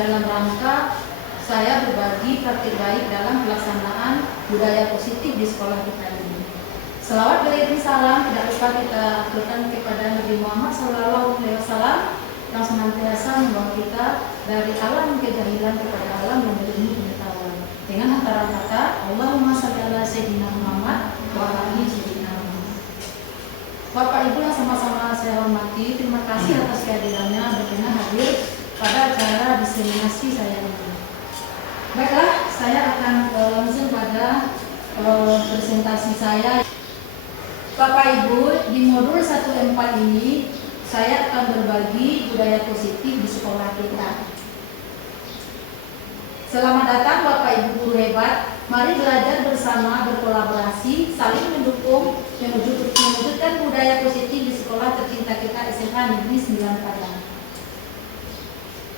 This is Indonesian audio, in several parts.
dalam rangka saya berbagi praktik baik dalam pelaksanaan budaya positif di sekolah kita ini. Selawat beriring salam tidak lupa kita aturkan kepada Nabi Muhammad SAW yang senantiasa membawa kita dari alam kejahilan kepada alam yang ilmu pengetahuan. Dengan antara kata Allahumma shalli ala sayyidina Muhammad wa ala ali sayyidina Muhammad. Bapak Ibu yang sama-sama saya hormati, terima kasih atas kehadirannya berkenan hadir pada acara diseminasi saya ini. Baiklah, saya akan langsung pada presentasi saya. Bapak Ibu, di modul 1.4 ini saya akan berbagi budaya positif di sekolah kita. Selamat datang Bapak Ibu guru hebat. Mari belajar bersama, berkolaborasi, saling mendukung, mewujudkan budaya positif di sekolah tercinta kita SMA Negeri 9 Padang.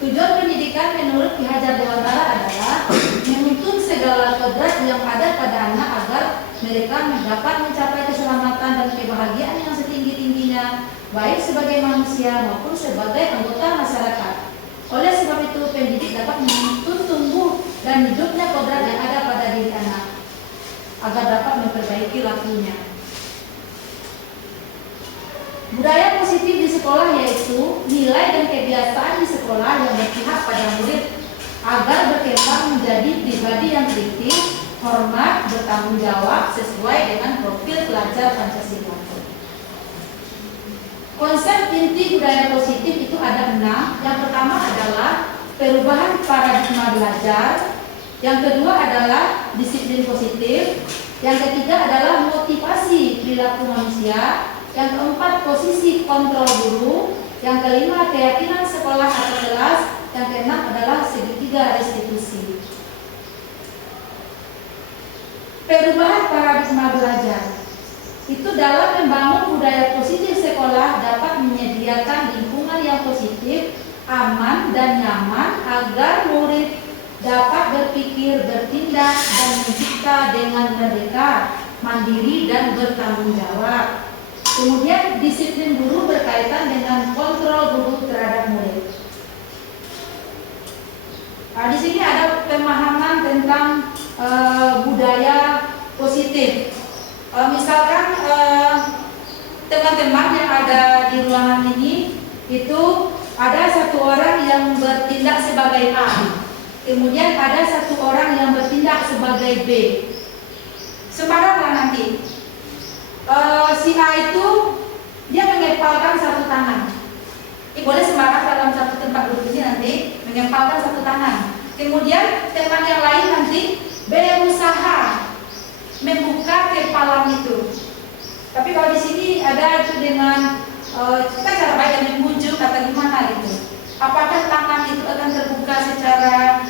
Tujuan pendidikan menurut Ki Hajar Dewantara adalah menuntun segala kodrat yang ada pada anak agar mereka dapat mencapai keselamatan dan kebahagiaan yang setinggi-tingginya, baik sebagai manusia maupun sebagai anggota masyarakat. Oleh sebab itu, pendidik dapat menuntun tumbuh dan hidupnya kodrat yang ada pada diri anak, agar dapat memperbaiki lakunya. Budaya positif di sekolah yaitu nilai dan kebiasaan di sekolah yang berpihak pada murid agar berkembang menjadi pribadi yang kritis, hormat, bertanggung jawab sesuai dengan profil pelajar Pancasila. Konsep inti budaya positif itu ada 6. Yang pertama adalah perubahan paradigma belajar. Yang kedua adalah disiplin positif. Yang ketiga adalah motivasi perilaku manusia. Yang keempat, posisi kontrol guru. Yang kelima, keyakinan sekolah atau kelas. Yang keenam adalah segitiga restitusi. Perubahan paradigma belajar itu dalam membangun budaya positif sekolah dapat menyediakan lingkungan yang positif, aman dan nyaman agar murid dapat berpikir, bertindak dan mencipta dengan merdeka, mandiri dan bertanggung jawab. Kemudian disiplin guru berkaitan dengan kontrol guru terhadap murid. Di sini ada pemahaman tentang budaya positif. Misalkan teman-teman yang ada di ruangan ini itu ada satu orang yang bertindak sebagai A, kemudian ada satu orang yang bertindak sebagai B. Sembaranglah nanti si A itu dia mengepalkan satu tangan. Boleh sembarang dalam satu tempat duduk ini nanti mengepalkan satu tangan. Kemudian teman yang lain nanti berusaha membuka kepalan itu. Tapi kalau di sini ada itu dengan kita cara baik dan membujuk atau gimana gitu. Apakah tangan itu akan terbuka secara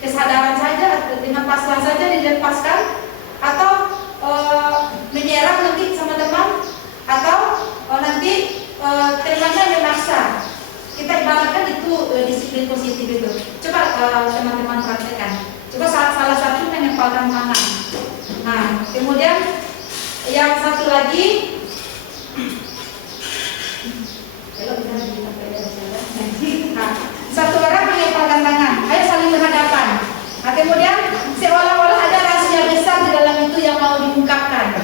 kesadaran saja dengan pasrah saja dilepaskan, atau menyerang nanti sama teman, atau nanti temannya memaksa. Kita ibaratkan itu disiplin positif itu. Coba teman-teman praktekkan. Coba salah satu menempelkan tangan. Nah, kemudian yang satu lagi, nah, satu orang menempelkan tangan. Ayo saling berhadapan. Nah, kemudian seolah-olah ada rahasia besar di dalam itu yang mau diungkapkan.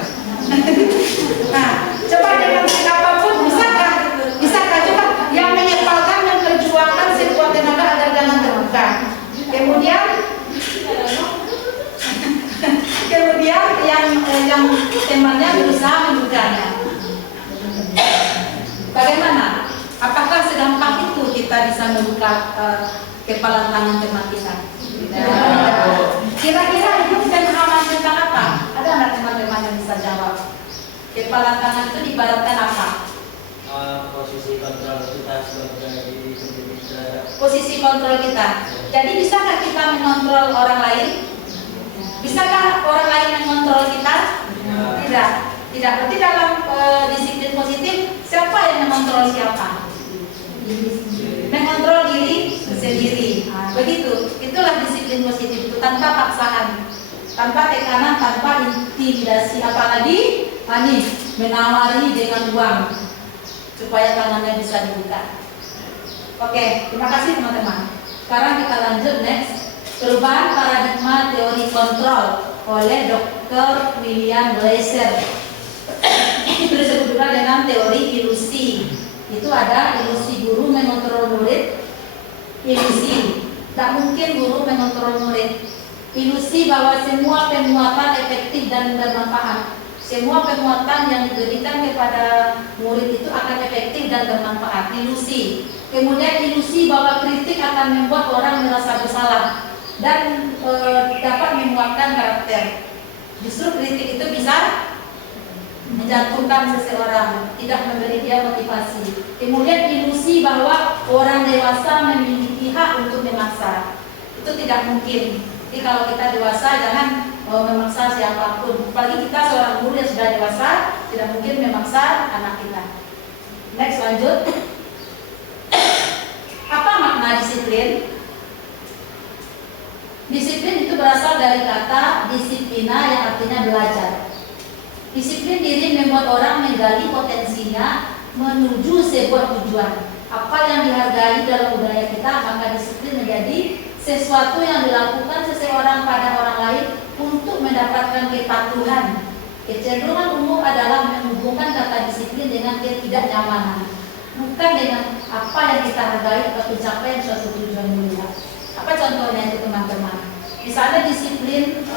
Nah, coba dengan apapun bisakah? Bisakah coba yang menyepalkan memperjuangkan sekuat tenaga agar jangan terbuka. Kemudian yang temannya berusaha membukanya. Bagaimana? Apakah segampang itu kita bisa membuka kepala tangan teman kita? Kira-kira itu pemahaman tentang apa? Ada anak teman-teman yang bisa jawab? Kepala tangan itu diibaratkan apa? Posisi kontrol kita sebagai pendidik terhadap. Posisi kontrol kita. Jadi bisakah kita mengontrol orang lain? Bisakah orang lain mengontrol kita? Tidak. Tidak. Berarti dalam disiplin positif, siapa yang mengontrol siapa? Mengontrol diri sendiri. Begitu. Itulah disiplin positif itu, tanpa paksaan, tanpa tekanan, tanpa intimidasi, apalagi menawari dengan uang supaya tangannya bisa dibuka. Oke, terima kasih teman-teman. Sekarang kita lanjut next. Perubahan paradigma teori kontrol oleh Dr. William Glasser. Itu disebut juga dengan teori ilusi. Itu ada ilusi guru mengontrol murid, ilusi tak mungkin guru mengontrol murid, ilusi bahwa semua penguatan efektif dan bermanfaat. Semua penguatan yang diberikan kepada murid itu akan efektif dan bermanfaat. Ilusi. Kemudian ilusi bahwa kritik akan membuat orang merasa bersalah dan dapat menguatkan karakter. Justru kritik itu bisa menjatuhkan seseorang, tidak memberi dia motivasi. Kemudian ilusi bahwa orang dewasa memiliki hak untuk memaksa. Itu tidak mungkin. Jadi kalau kita dewasa jangan memaksa siapapun. Apalagi kita seorang guru yang sudah dewasa, tidak mungkin memaksa anak kita. Next, lanjut. Apa makna disiplin? Disiplin itu berasal dari kata disiplina yang artinya belajar. Disiplin diri membuat orang menggali potensinya menuju sebuah tujuan. Apa yang dihargai dalam budaya kita, maka disiplin menjadi sesuatu yang dilakukan seseorang pada orang lain untuk mendapatkan kepatuhan. Kecenderungan umum adalah menghubungkan kata disiplin dengan ketidaknyamanan, bukan dengan apa yang kita hargai atau pencapaian suatu tujuan mulia. Apa contohnya itu teman-teman? Misalnya disiplin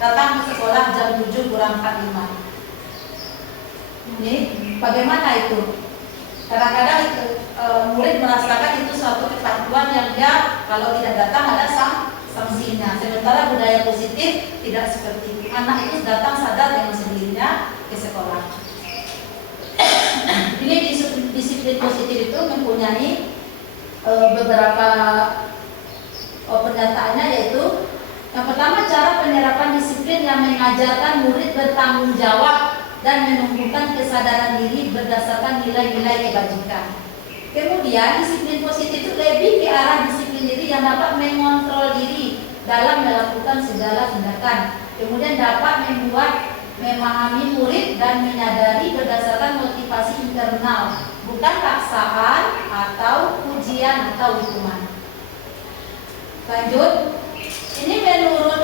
datang ke sekolah jam 7 kurang 45. Ini bagaimana itu? Kadang-kadang murid merasakan itu suatu kepatuhan yang dia kalau tidak datang ada sanksinya. Sementara budaya positif tidak seperti itu. Anak itu datang sadar dengan sendirinya ke sekolah. Ini disiplin positif itu mempunyai beberapa pernyataannya, yaitu yang pertama, cara penerapan disiplin yang mengajarkan murid bertanggung jawab dan menumbuhkan kesadaran diri berdasarkan nilai-nilai kebajikan. Kemudian disiplin positif itu lebih ke arah disiplin diri yang dapat mengontrol diri dalam melakukan segala tindakan. Kemudian dapat memahami murid dan menyadari berdasarkan motivasi internal, bukan paksaan atau ujian atau hukuman. Lanjut, ini menurut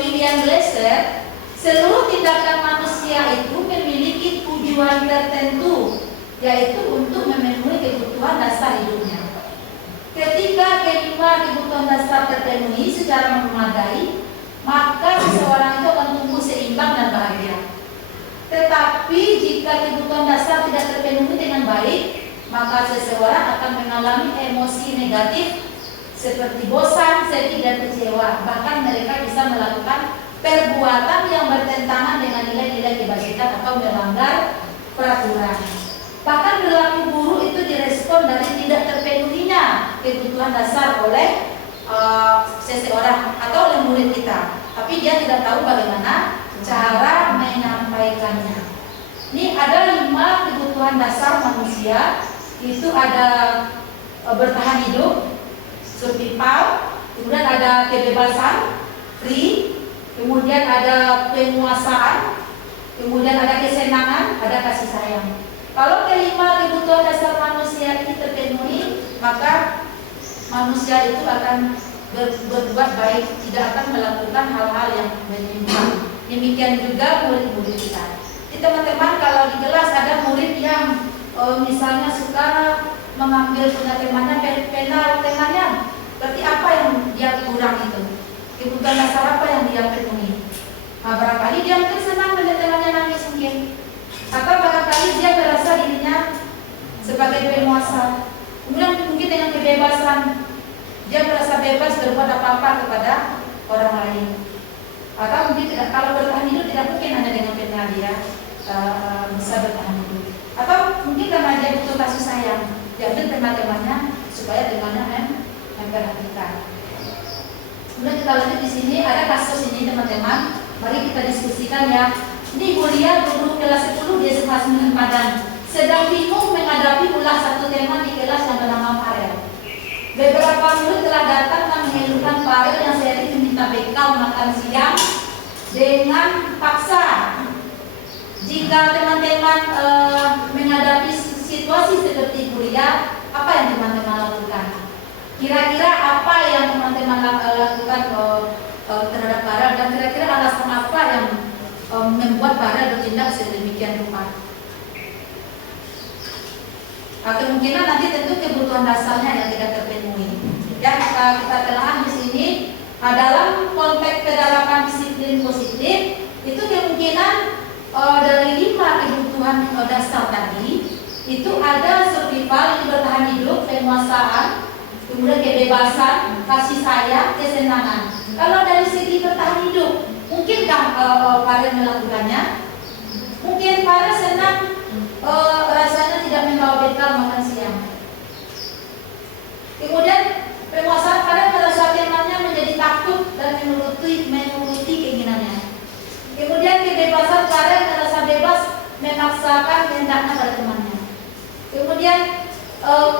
William Glasser, seluruh tindakan manusia itu memiliki tujuan tertentu, yaitu untuk memenuhi kebutuhan dasar hidupnya. Ketika kelima kebutuhan dasar terpenuhi secara memadai, maka seseorang itu akan tumbuh seimbang dan bahagia. Tetapi jika kebutuhan dasar tidak terpenuhi dengan baik, maka seseorang akan mengalami emosi negatif seperti bosan, sedih, dan kecewa. Bahkan mereka bisa melakukan perbuatan yang bertentangan dengan nilai-nilai kebajikan atau melanggar peraturan. Bahkan perilaku buruk itu direspon dari tidak terpenuhinya kebutuhan dasar oleh seseorang atau oleh murid kita. Tapi dia tidak tahu bagaimana cara menyampaikannya. Ini ada 5 kebutuhan dasar manusia. Itu ada bertahan hidup, survival, kemudian ada kebebasan, free, kemudian ada penguasaan, kemudian ada kesenangan, ada kasih sayang. Kalau kelima kebutuhan dasar manusia ini terpenuhi, maka manusia itu akan berbuat baik, tidak akan melakukan hal-hal yang menyimpang. Demikian juga murid-murid kita. Jadi teman-teman, kalau di kelas ada murid yang misalnya suka mengambil punya temannya pena temanya, berarti apa yang dia kurang itu? Kebutuhan dasar apa yang dia penuhi? Nah, barangkali dia mungkin senang melihat temannya nangis mungkin, atau barangkali dia merasa dirinya sebagai penguasa. Kemudian mungkin dengan kebebasan, dia merasa bebas berbuat apa-apa kepada orang lain. Atau mungkin tidak, kalau bertahan hidup tidak mungkin hanya dengan pena dia bisa bertahan hidup. Atau mungkin karena dia butuh kasih sayang, diambil teman-temannya supaya temannya memperhatikan. Kemudian kita lanjut di sini ada kasus ini teman-teman. Mari kita diskusikan ya. Ini kuliah guru kelas 10 di SMA 9 Padang sedang bingung menghadapi ulah satu tema di kelas yang bernama Farel. Beberapa murid telah datang dan mengeluhkan Farel yang sering meminta bekal makan siang dengan paksa. Jika teman-teman menghadapi situasi seperti kuliah, apa yang teman-teman lakukan? Kira-kira apa yang teman-teman lakukan terhadap Farel, dan kira-kira alasan apa yang membuat Farel bertindak sedemikian rupa? Kemungkinan nanti tentu kebutuhan dasarnya yang tidak terpenuhi. Ya, kita telah di sini dalam konteks kedalaman disiplin positif itu kemungkinan dari 5 kebutuhan dasar tadi itu ada survival, bertahan hidup, penguasaan, kemudian kebebasan, kasih sayang, kesenangan. Kalau dari segi bertahan hidup, mungkinkah Farel melakukannya? Mungkin Farel senang rasanya tidak membawa bekal makan siang. Kemudian penguasaan Farel merasa temannya menjadi takut dan menuruti keinginannya. Kemudian kebebasan Farel merasa bebas memaksakan kehendaknya pada temannya. Kemudian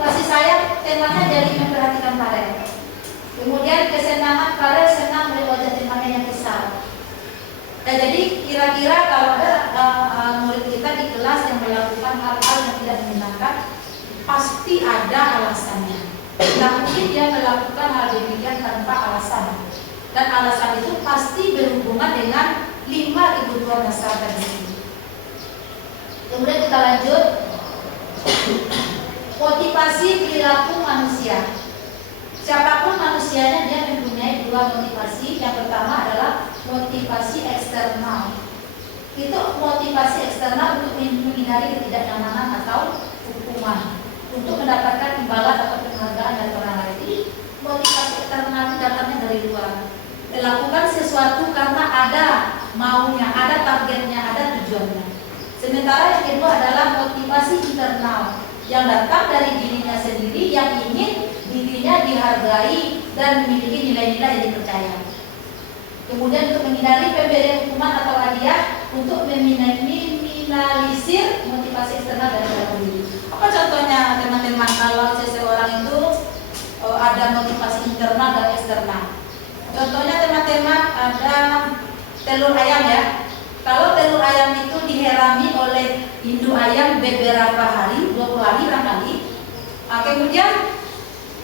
kasih sayang temannya jadi memperhatikan Farel. Kemudian kesenangan Farel senang melihat wajah temannya yang besar. Nah, jadi kira-kira kalau ada murid kita di kelas yang melakukan hal-hal yang tidak menyenangkan, pasti ada alasannya. Tidak mungkin dia melakukan hal demikian tanpa alasan. Dan alasan itu pasti berhubungan dengan 5 kebutuhan dasar tadi. Kemudian kita lanjut. Motivasi perilaku manusia. Siapapun manusianya dia mempunyai 2 motivasi. Yang pertama adalah motivasi eksternal. Itu motivasi eksternal untuk menghindari ketidaknyamanan atau hukuman, untuk mendapatkan imbalan atau penghargaan dari orang lain. Jadi motivasi eksternal itu datangnya dari luar. Melakukan sesuatu karena ada maunya, ada targetnya, ada tujuannya. Sementara yang kedua adalah motivasi internal yang datang dari dirinya sendiri, yang ingin dirinya dihargai dan memiliki nilai-nilai yang dipercaya. Kemudian untuk menghindari pemberian hukuman atau hadiah, untuk meminimalisir motivasi eksternal dari dalam diri. Apa contohnya teman-teman kalau seseorang itu ada motivasi internal dan eksternal? Contohnya teman-teman ada telur ayam ya. Kalau telur ayam itu diherami oleh induk ayam beberapa hari, 20 hari barangkali. Kemudian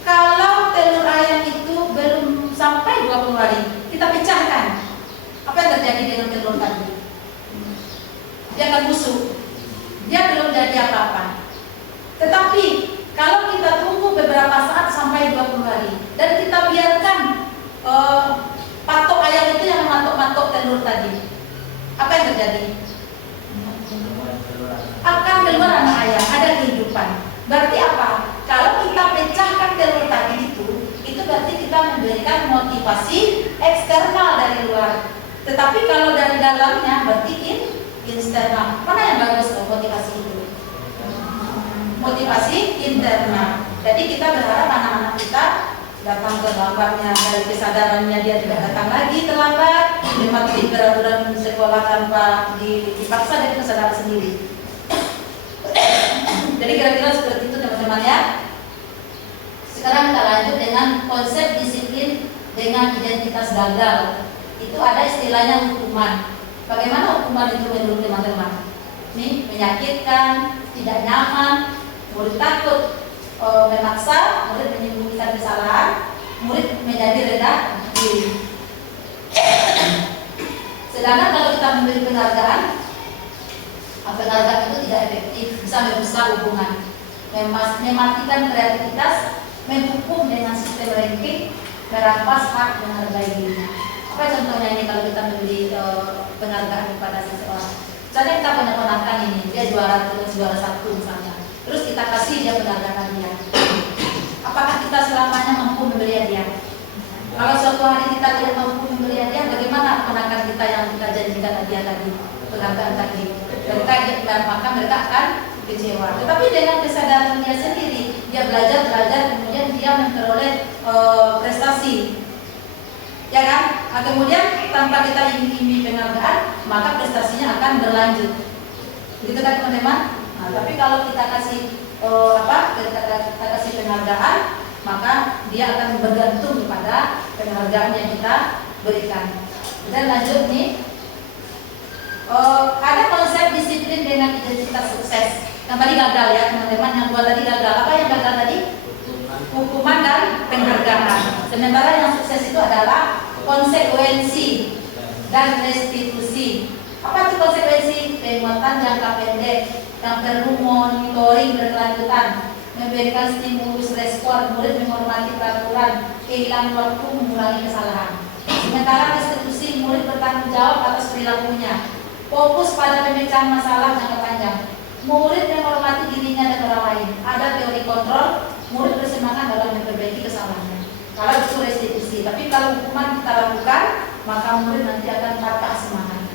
kalau telur ayam itu belum sampai 20 hari, kita pecahkan. Apa yang terjadi dengan telur tadi? Dia akan busuk. Dia belum jadi apa-apa. Tetapi kalau kita tunggu beberapa saat sampai 20 hari dan kita biarkan patok ayam itu yang mematok-matok telur tadi, apa yang terjadi? Akan keluar anak ayam, ada kehidupan. Berarti apa? Kalau kita pecahkan telur tadi itu berarti kita memberikan motivasi eksternal dari luar. Tetapi kalau dari dalamnya berarti internal. Mana yang bagus motivasi itu? Motivasi internal. Jadi kita berharap anak-anak kita datang terlambatnya, dari kesadarannya dia tidak datang lagi terlambat, mematuhi peraturan sekolah tanpa dipaksa dari kesadaran sendiri. Jadi kira-kira seperti itu teman-teman ya. Sekarang kita lanjut dengan konsep disiplin dengan identitas gagal. Itu ada istilahnya hukuman. Bagaimana hukuman itu menurut teman-teman? Ini menyakitkan, tidak nyaman, murid takut, memaksa, murid menyembunyikan kesalahan, murid menjadi rendah diri. Sedangkan kalau kita memberi penghargaan itu tidak efektif, bisa merusak hubungan, mematikan kreativitas, menghukum dengan sistem ranking, merampas hak menghargai dirinya. Apa contohnya ini kalau kita memberi penghargaan kepada seseorang? Misalnya kita punya ponakan ini, dia juara terus, juara 1 misalnya. Terus kita kasih dia penghargaan dia. Apakah kita selamanya mampu memberi hadiah? Kalau suatu hari kita tidak mampu memberi hadiah, bagaimana ponakan kita yang kita janjikan hadiah tadi, penghargaan tadi? Maka mereka akan kecewa. Tetapi dengan kesadaran dia sendiri, dia belajar, kemudian dia memperoleh prestasi. Ya kan? Kemudian tanpa kita iming-iming penghargaan, maka prestasinya akan berlanjut. Begitu kan teman-teman? Tapi kalau kita kasih kita kasih penghargaan, maka dia akan bergantung kepada penghargaan yang kita berikan. Dan lanjut nih, ada konsep disiplin dengan identitas sukses. Yang tadi gagal ya teman-teman, yang 2 tadi gagal. Apa yang gagal tadi? Hukuman dan penghargaan. Sementara yang sukses itu adalah konsekuensi dan restitusi. Apa itu konsekuensi? Penguatan jangka pendek yang perlu monitoring berkelanjutan, memberikan stimulus respon, murid menghormati peraturan, kehilangan waktu, mengurangi kesalahan. Sementara restitusi, murid bertanggung jawab atas perilakunya, fokus pada pemecahan masalah jangka panjang. Murid menghormati dirinya dan orang lain. Ada teori kontrol, murid bersemangat dalam memperbaiki kesalahannya. Kalau itu restitusi, tapi kalau hukuman kita lakukan, maka murid nanti akan patah semangatnya.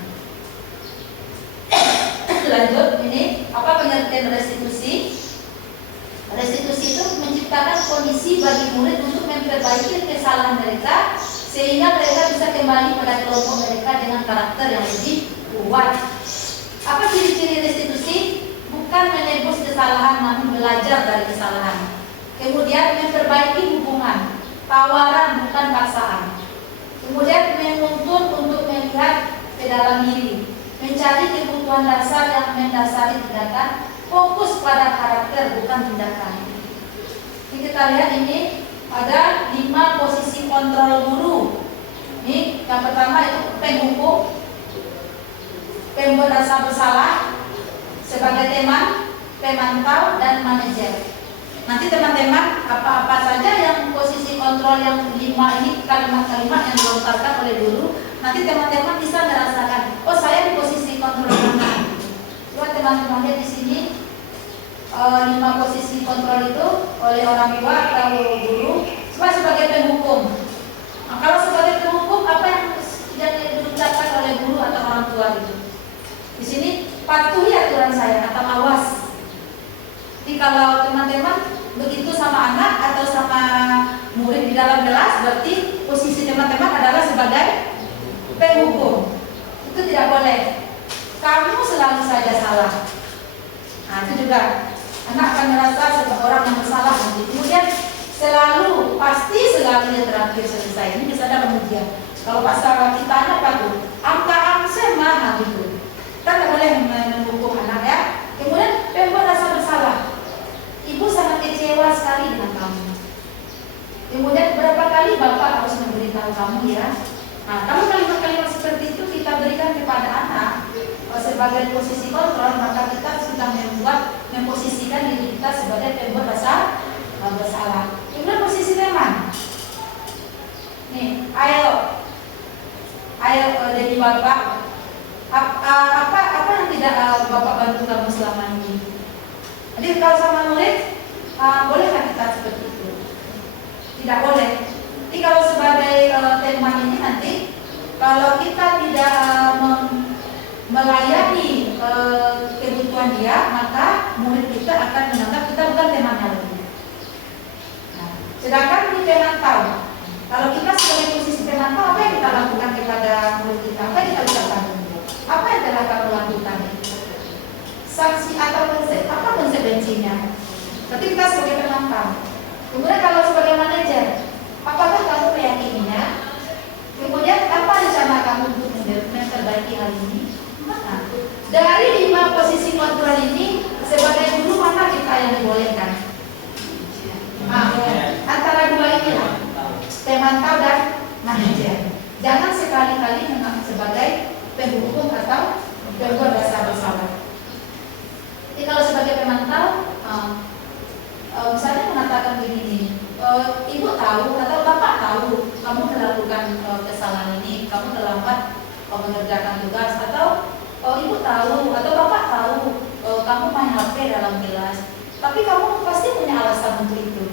Lanjut, ini apa pengertian restitusi? Restitusi itu menciptakan kondisi bagi murid untuk memperbaiki kesalahan mereka sehingga mereka bisa kembali pada kelompok mereka dengan karakter yang lebih kuat. Apa ciri-ciri restitusi? Bukan menebus kesalahan namun belajar dari kesalahan. Kemudian memperbaiki hubungan, tawaran bukan paksaan. Kemudian menuntun untuk melihat ke dalam diri, mencari kebutuhan dasar yang mendasari tindakan, fokus pada karakter bukan tindakan. Ini kita lihat ini ada 5 posisi kontrol guru. Ini yang pertama itu penghukum, pembuat rasa bersalah, sebagai teman, pemantau, dan manajer. Nanti teman-teman apa-apa saja yang posisi kontrol yang 5 ini, kalimat-kalimat yang dilontarkan oleh guru, nanti teman-teman bisa merasakan, oh saya di posisi kontrol mana. Coba teman-teman lihat di sini 5 posisi kontrol itu oleh orang tua atau guru. Coba sebagai penghukum. Nah, kalau sebagai penghukum apa yang diucapkan oleh guru atau orang tua itu? Di sini patuhi aturan saya atau awas. Jadi kalau teman-teman begitu sama anak atau sama murid di dalam kelas, berarti posisi teman-teman adalah sebagai penghukum. Itu tidak boleh. Kamu selalu saja salah. Nah, itu juga anak akan merasa sebagai orang yang bersalah nanti. Kemudian pasti selalu yang terakhir selesai. Ini bisa dalam ujian. Kalau pasal kita apa tuh? Angka mana gitu. Kita tidak boleh menghukum anak ya. Kemudian pembuat rasa bersalah. Ibu sangat kecewa sekali dengan kamu. Kemudian berapa kali bapak harus memberitahu kamu ya. Nah, kalau kalimat-kalimat seperti itu kita berikan kepada anak sebagai posisi kontrol, maka kita sudah memposisikan diri kita sebagai pembuat rasa bersalah. Kemudian posisi teman. Nih, ayo jadi bapak. Apa yang tidak bapak bantu kamu selama ini? Jadi kalau sama murid, bolehkah kita seperti itu? Tidak boleh. Jadi kalau sebagai teman ini nanti, kalau kita tidak melayani kebutuhan dia, maka murid kita akan menganggap kita bukan temannya lagi. Nah, sedangkan di pemantau, kalau kita sebagai posisi pemantau, apa yang kita lakukan kepada murid kita? Apa yang kita ucapkan? Apa yang telah kamu lakukan? Sanksi atau apa konsekuensinya? Berarti kita sebagai pemantau. Kemudian kalau sebagai manajer, apakah kamu meyakininya? Kemudian apa rencana kamu untuk memperbaiki hal ini? Nah, dari 5 posisi kontrol ini, sebagai guru mana kita yang dibolehkan? Antara dua ini lah, pemantau dan manajer. Jangan sekali-kali menganggap sebagai penghukum atau pembuat rasa bersalah. Jadi kalau sebagai pemantau, misalnya mengatakan begini, ibu tahu atau bapak tahu kamu melakukan kesalahan ini, kamu terlambat mengerjakan tugas, atau ibu tahu atau bapak tahu kamu main HP dalam kelas, tapi kamu pasti punya alasan untuk itu.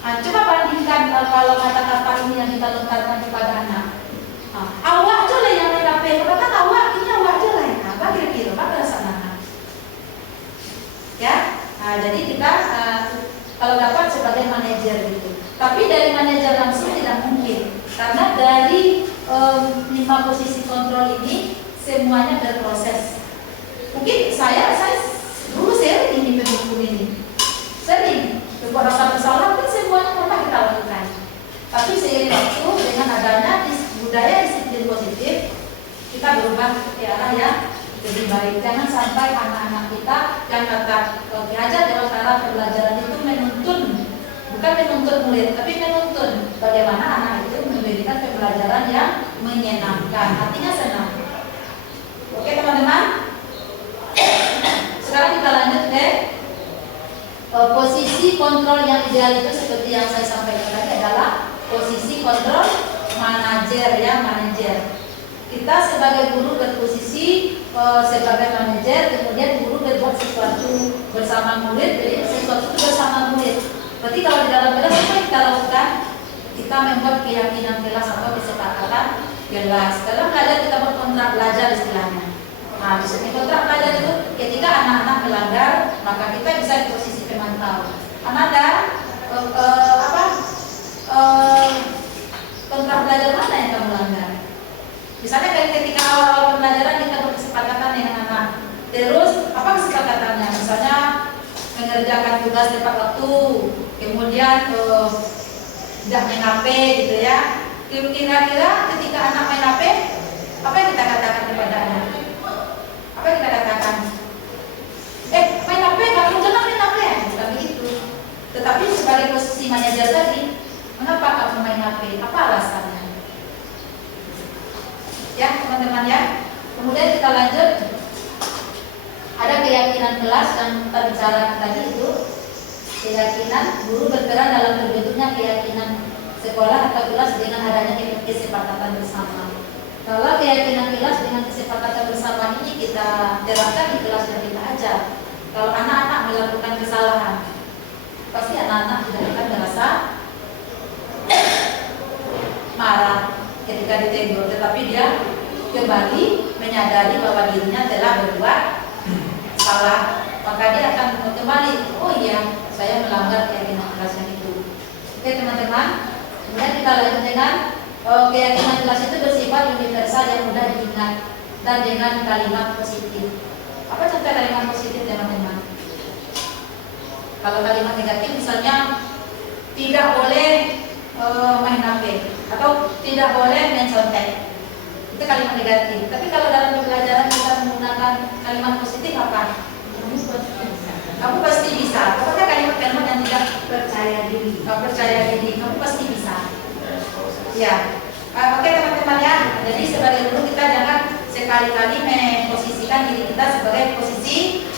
Nah, coba bandingkan kalau kata-kata ini yang kita lontarkan kepada anak. Awak aja lah yang main HP, kata awak ini awak aja lah. Apa kira-kira? Apa perasaan anak? Ya, nah, jadi kita kalau dapat sebagai manajer gitu. Tapi dari manajer langsung tidak mungkin, karena dari 5 posisi kontrol ini semuanya berproses. Mungkin saya dulu sering ini penghukum ini, sering berbuat rasa bersalah, mungkin semuanya pernah kita lakukan. Tapi seiring waktu dengan adanya budaya disiplin positif, kita berubah ke arah yang lebih baik. Jangan sampai anak-anak kita yang kata Ki Hajar Dewantara pembelajaran itu menuntun bukan menuntut murid, tapi menuntun bagaimana anak itu memberikan pembelajaran yang menyenangkan, artinya senang. Oke teman-teman, sekarang kita lanjut ke posisi kontrol yang ideal itu seperti yang saya sampaikan tadi adalah posisi kontrol manajer ya, manajer. Kita sebagai guru berposisi sebagai manajer, kemudian guru berbuat sesuatu bersama murid, jadi sesuatu itu bersama murid. Berarti kalau di dalam kelas apa yang kita lakukan? Kita membuat keyakinan kelas atau kesepakatan kelas. Dalam belajar kita berkontrak belajar istilahnya. Nah, di kontrak belajar itu ketika anak-anak melanggar, maka kita bisa di posisi pemantau. Ananda, kontrak belajar mana yang kamu langgar? Misalnya ketika awal-awal pembelajaran kita berkesepakatan dengan anak. Terus apa kesepakatannya? Misalnya mengerjakan tugas tepat waktu, kemudian tidak main HP gitu ya. Kira-kira ketika anak main HP, apa yang kita katakan kepada anak? Apa yang kita katakan? Main HP, kamu jangan main HP, bukan begitu. Tetapi sebagai posisi manajer tadi, mengapa kamu main HP? Apa alasannya? Ya teman-teman ya. Kemudian kita lanjut. Ada keyakinan kelas yang kita bicarakan tadi itu. Keyakinan guru berperan dalam terbentuknya keyakinan sekolah atau kelas dengan adanya kesepakatan bersama. Kalau keyakinan kelas dengan kesepakatan bersama ini kita terapkan di kelas yang kita ajar. Kalau anak-anak melakukan kesalahan, pasti anak-anak tidak akan merasa marah ketika ditegur, tetapi dia kembali menyadari bahwa dirinya telah berbuat salah, maka dia akan kembali, oh iya, saya melanggar keyakinan kelas yang itu. Oke teman-teman, kemudian kita lanjut dengan keyakinan kelas itu bersifat universal yang mudah diingat dan dengan kalimat positif. Apa contoh kalimat positif teman-teman? Kalau kalimat negatif misalnya tidak boleh main HP atau tidak boleh main contek, itu kalimat negatif. Tapi kalau dalam pembelajaran kita menggunakan kalimat positif apa? Kamu pasti bisa. Apakah kalimat-kalimat yang tidak percaya diri? Kamu percaya diri, kamu pasti bisa. Ya, oke teman-teman ya. Jadi sebagai guru kita jangan sekali-kali memposisikan diri kita sebagai posisi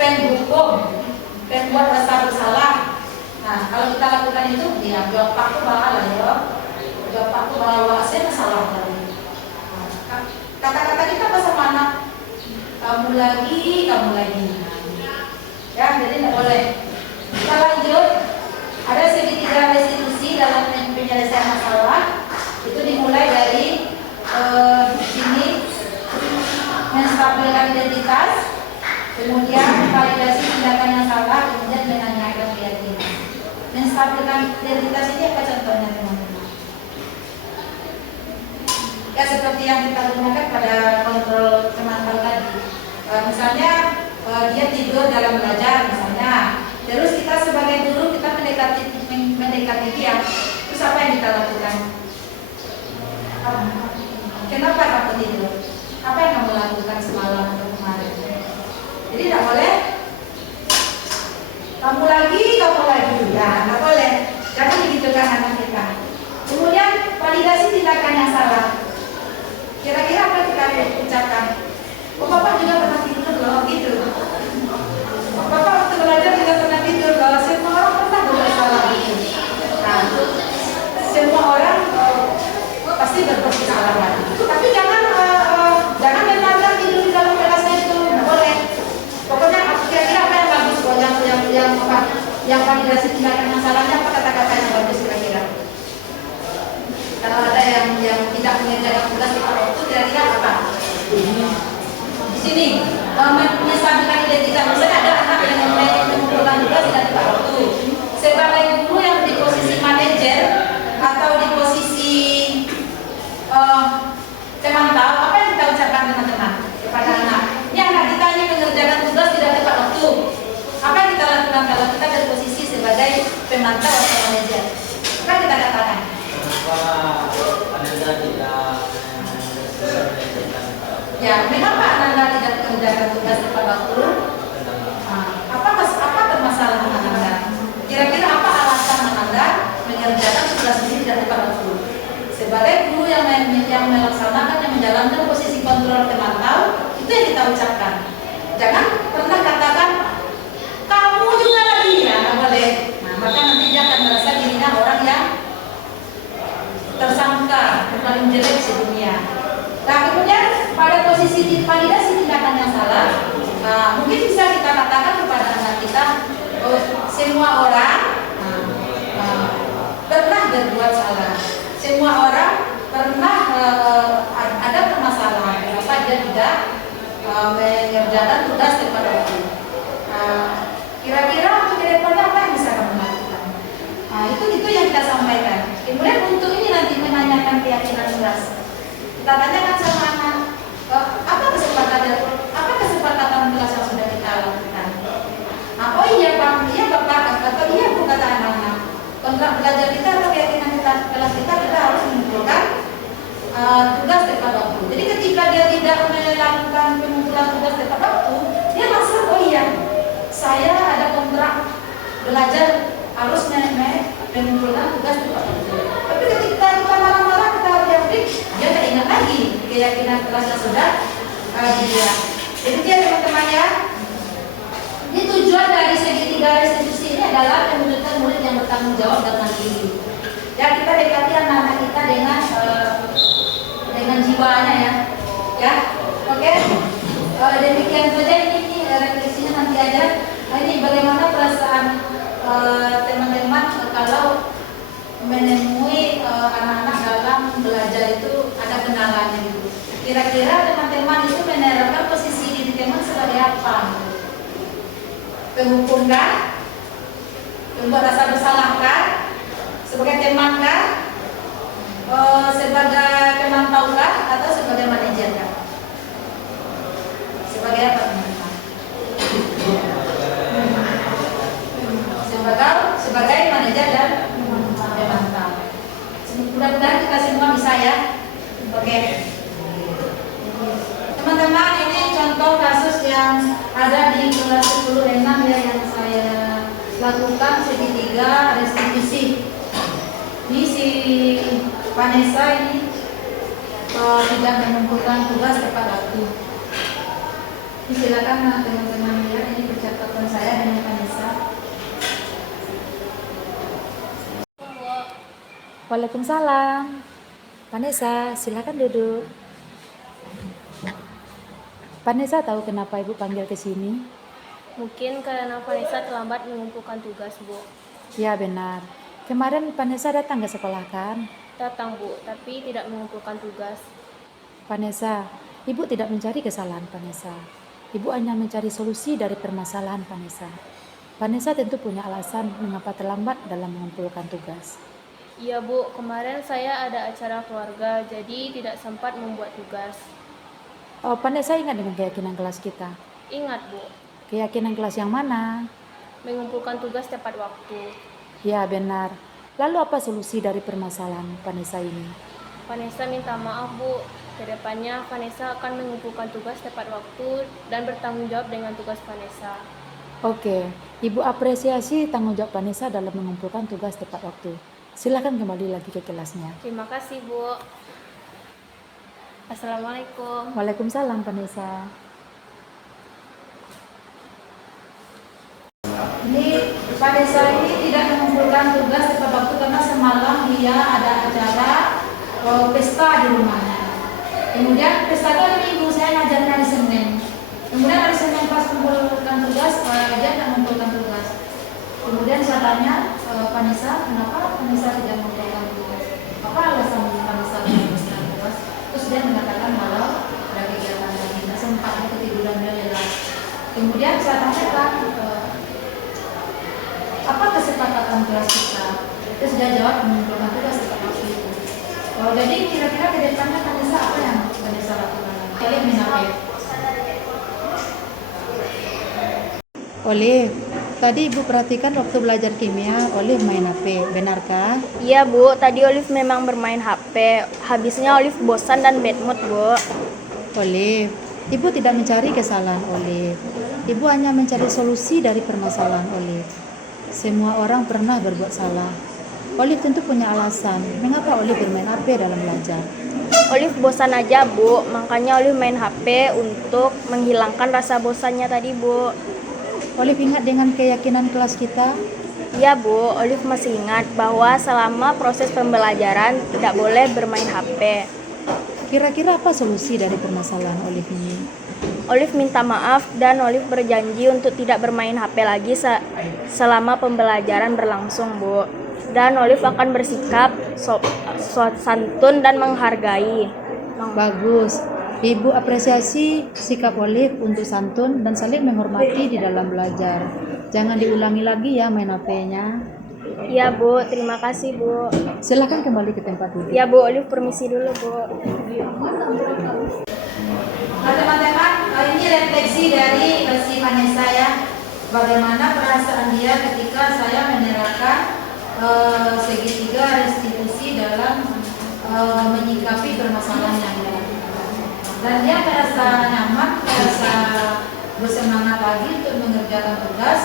pendukung, pembuat rasa bersalah. Nah, kalau kita lakukan itu, ya jawab aku bawa lah ya. Jawab aku bawa saya masalah tadi. Kata-kata kita bahasa mana? Kamu lagi. Ya, jadi tidak boleh. Kita lanjut. Ada segitiga restitusi dalam penyelesaian masalah. Itu dimulai dari sini menstabilkan identitas, kemudian validasi tindakan yang salah, kemudian menanyakan keyakinan. Menstabilkan identitas ini apa contohnya teman-teman? Ya seperti yang kita gunakan pada kontrol pemantau tadi. Misalnya dia tidur dalam belajar misalnya, terus kita sebagai guru kita mendekati dia, terus apa yang kita lakukan? Kenapa kamu tidur? Apa yang kamu lakukan semalam atau kemarin? Jadi tidak boleh kamu lagi, ya tidak boleh. Jangan digitukan anak kita. Kemudian validasi tindakan yang salah. Kira-kira apa kita ucapkan? Oh, Bapak juga pernah tidur loh, gitu. Bapak waktu belajar juga pernah tidur loh. Semua orang pernah berbuat salah gitu. Nah, semua orang pasti berbuat salah lagi. Tapi jangan menantang tidur di dalam kelasnya itu, nggak boleh. Pokoknya kira-kira apa yang bagus kok, yang validasi tindakan yang salahnya apa kata-kata yang bagus kira-kira? Kalau ada yang tidak mengerjakan tugas di waktu, kira-kira apa? Di sini menstabilkan identitas. Misalnya ada anak yang mengumpulkan tugas tidak tepat waktu. Sebagai guru yang di posisi manajer atau di posisi pemantau, apa yang kita ucapkan teman-teman kepada anak? Ini anak kita ini mengerjakan tugas tidak tepat waktu. Apa yang kita lakukan kalau kita berposisi sebagai pemantau atau manajer? Apa kita katakan? Ya, mengapa Ananda tidak mengerjakan tugas tepat waktu? Apa permasalahan Ananda? Kira-kira apa alasan mengerjakan tugas sendiri tidak tepat waktu. Sebagai guru yang melaksanakan, yang menjalankan posisi kontrol pemantau, itu yang kita ucapkan. Jangan pernah katakan kamu juga lagi, ya nggak boleh. Nah, maka nanti dia akan merasa dirinya orang yang tersangka, paling jelek sedunia. Nah, kemudian pada posisi validasi tindakan yang salah, mungkin bisa kita katakan kepada anak kita, semua orang pernah berbuat salah. Semua orang pernah ada permasalahan kenapa dia tidak mengerjakan tugas tepat waktu. Kira-kira untuk ke depannya apa yang bisa kamu lakukan? Itu yang kita sampaikan. Kemudian untuk ini nanti menanyakan keyakinan kelas. Kita tanyakan sama anak, apa kesepakatan kelas yang sudah kita lakukan? Oh iya Pak, iya Bapak, atau iya Bu, kata anak-anak. Kontrak belajar kita atau keyakinan kelas kita harus mengumpulkan tugas tepat waktu. Jadi ketika dia tidak melakukan pengumpulan tugas tepat waktu, dia merasa oh iya, saya ada kontrak belajar harus mengumpulkan tugas tepat waktu. Tapi ketika kita marah-marah, kita hati-hati, dia tidak ingat lagi keyakinan kelasnya sudah dia. Jadi dia teman-teman ya. Ini tujuan dari segitiga restitusi ini adalah mewujudkan murid yang bertanggung jawab dan mandiri. Ya, kita dekati anak-anak kita dengan jiwanya ya. Oke. Demikian saja ini refleksinya nanti aja. Ini bagaimana perasaan teman-teman kalau menemui anak-anak dalam belajar itu ada kendalanya gitu. Kira-kira teman-teman itu menerapkan posisi diri teman sebagai apa? Penghukum kan? Membuat rasa bersalah kan? Sebagai teman kan? Sebagai pemantau kan? Atau sebagai manajer kan? Sebagai apa teman-teman? Sebagai manajer dan pemantau. Mudah-mudahan kita semua bisa ya. Oke. Teman-teman, ini contoh kasus yang ada di kelas 10 6 ya, yang saya lakukan segitiga restitusi. Ini si Vanessa ini tidak mengumpulkan tugas tepat waktu. Ini silakan teman-teman lihat, ini percakapan saya dengan Vanessa. Waalaikumsalam. Vanessa, silakan duduk. Vanessa tahu kenapa Ibu panggil ke sini? Mungkin karena Vanessa terlambat mengumpulkan tugas, Bu. Ya benar. Kemarin Vanessa datang ke sekolah kan? Datang, Bu, tapi tidak mengumpulkan tugas. Vanessa, Ibu tidak mencari kesalahan Vanessa. Ibu hanya mencari solusi dari permasalahan Vanessa. Vanessa tentu punya alasan mengapa terlambat dalam mengumpulkan tugas. Iya, Bu, kemarin saya ada acara keluarga, jadi tidak sempat membuat tugas. Oh, Vanessa ingat dengan keyakinan kelas kita? Ingat, Bu. Keyakinan kelas yang mana? Mengumpulkan tugas tepat waktu. Ya benar. Lalu apa solusi dari permasalahan Vanessa ini? Vanessa minta maaf, Bu. Kedepannya Vanessa akan mengumpulkan tugas tepat waktu dan bertanggung jawab dengan tugas Vanessa. Oke, Ibu apresiasi tanggung jawab Vanessa dalam mengumpulkan tugas tepat waktu. Silakan kembali lagi ke kelasnya. Terima kasih, Bu. Assalamualaikum. Waalaikumsalam Vanessa. Ini Vanessa ini tidak mengumpulkan tugas tepat waktu karena semalam dia ada acara pesta di rumahnya. Kemudian pesta itu hari Minggu, saya ngajarnya hari Senin. Kemudian hari Senin pas mengumpulkan tugas, dia tidak mengumpulkan tugas. Kemudian saya tanya Vanessa, kenapa Vanessa tidak mengumpulkan tugas? Apa alasan Vanessa tidak mengumpulkan tugas? Terus dia mengatakan kalau ada kegiatan dan tidak sempat, ketiduran dia lelah. Kemudian saya tanyakan apa kesepakatan kelas kita? Terus dia jawab mengumpulkan tugas tepat waktu itu. Jadi kira-kira ke depannya Vanessa apa yang Vanessa lakukan? Kalian menapik. Olive, tadi Ibu perhatikan waktu belajar kimia, Olive main HP, benarkah? Iya, Bu, tadi Olive memang bermain HP. Habisnya Olive bosan dan bad mood, Bu. Olive, Ibu tidak mencari kesalahan Olive. Ibu hanya mencari solusi dari permasalahan Olive. Semua orang pernah berbuat salah. Olive tentu punya alasan. Mengapa Olive bermain HP dalam belajar? Olive bosan aja, Bu. Makanya Olive main HP untuk menghilangkan rasa bosannya tadi, Bu. Olive ingat dengan keyakinan kelas kita? Iya, Bu. Olive masih ingat bahwa selama proses pembelajaran tidak boleh bermain HP. Kira-kira apa solusi dari permasalahan Olive ini? Olive minta maaf dan Olive berjanji untuk tidak bermain HP lagi selama pembelajaran berlangsung, Bu. Dan Olive akan bersikap santun dan menghargai. Bagus. Ibu apresiasi sikap Olive untuk santun dan saling menghormati di dalam belajar. Jangan diulangi lagi ya main HP-nya. Iya, Bu. Terima kasih, Bu. Silakan kembali ke tempat duduk. Ya, Bu. Olive permisi dulu, Bu. Nah, teman-teman, ini refleksi dari si Vanessa ya. Bagaimana perasaan dia ketika saya menyerahkan segitiga restitusi dalam menyikapi permasalahan yang dia lakukan. Dan dia merasa nyaman, merasa bersemangat lagi untuk mengerjakan tugas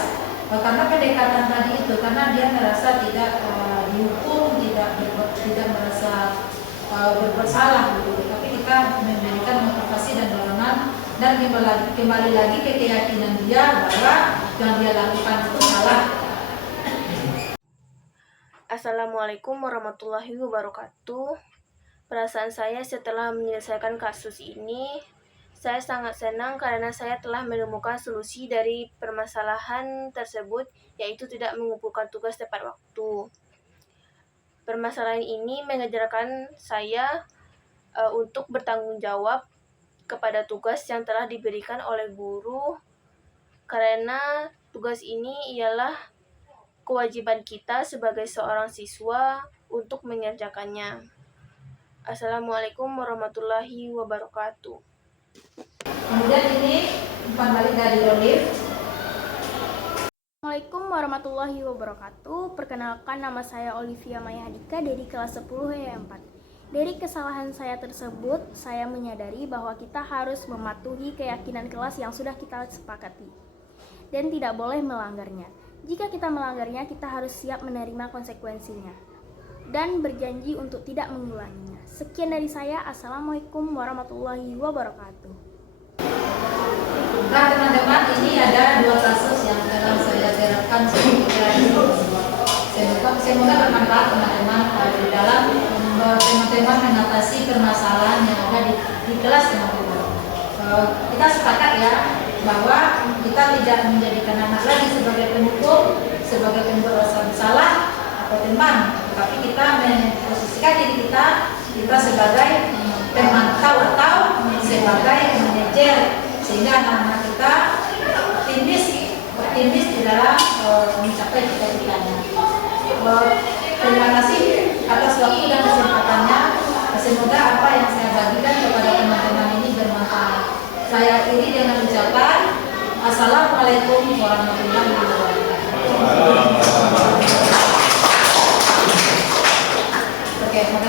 karena pendekatan tadi itu, karena dia merasa tidak dihukum, tidak merasa berbuat salah gitu. Tapi kita memberikan motivasi dan dorongan dan kembali lagi ke keyakinan dia bahwa yang dia lakukan itu salah. Assalamualaikum warahmatullahi wabarakatuh. Perasaan saya setelah menyelesaikan kasus ini, saya sangat senang karena saya telah menemukan solusi dari permasalahan tersebut, yaitu tidak mengumpulkan tugas tepat waktu. Permasalahan ini mengajarkan saya untuk bertanggung jawab kepada tugas yang telah diberikan oleh guru, karena tugas ini ialah kewajiban kita sebagai seorang siswa untuk mengerjakannya. Assalamualaikum warahmatullahi wabarakatuh. Kemudian ini umpan balik dari Olive. Assalamualaikum warahmatullahi wabarakatuh. Perkenalkan, nama saya Olivia Maya Hadika dari kelas 10 E4. Dari kesalahan saya tersebut, saya menyadari bahwa kita harus mematuhi keyakinan kelas yang sudah kita sepakati dan tidak boleh melanggarnya. Jika kita melanggarnya, kita harus siap menerima konsekuensinya dan berjanji untuk tidak mengulanginya. Sekian dari saya. Assalamualaikum warahmatullahi wabarakatuh. Nah, teman-teman, ini ada dua kasus yang sedang saya terapkan semoga bermanfaat teman-teman di dalam teman-teman mengatasi permasalahan yang ada di kelas teman-teman. Kita sepakat ya bahwa kita tidak menjadikan anak lagi sebagai penghukum, sebagai pembuat rasa bersalah atau teman, tetapi kita memposisikan diri kita sebagai pemantau atau sebagai manajer, sehingga anak-anak kita optimis di dalam mencapai cita-citanya. Terima kasih atas waktu dan kesempatannya. Semoga apa yang saya bagikan kepada teman-teman ini bermanfaat. Saya akhiri dengan ucapan Assalamualaikum warahmatullahi wabarakatuh. Oke, terima kasih.